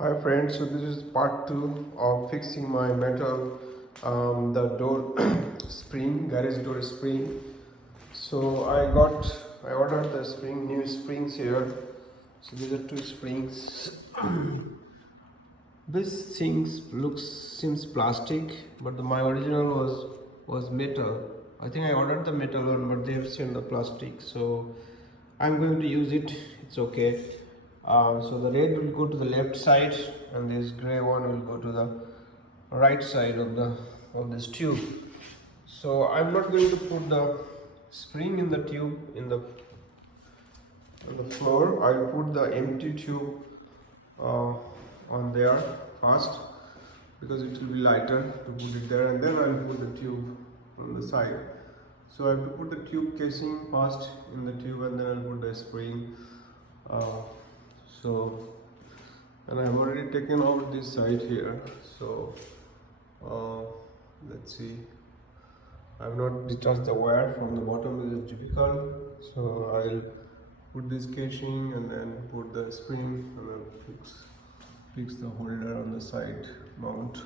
Hi friends, so this is part 2 of fixing my metal the door spring, garage door spring. So I ordered the new springs here. So these are 2 springs. This seems plastic, but my original was metal. I think I ordered the metal one, but they have sent the plastic. So I'm going to use it. It's okay. So the red will go to the left side, and this gray one will go to the right side of this tube. So I'm not going to put the spring in the tube on the floor. I'll put the empty tube on there first, because it will be lighter to put it there, and then I'll put the tube on the side. So I have to put the tube casing first in the tube, and then I'll put the spring. And I have already taken out this side here. So let's see. I have not detached the wire from the bottom, it is difficult. So I'll put this casing and then put the spring and then fix the holder on the side mount.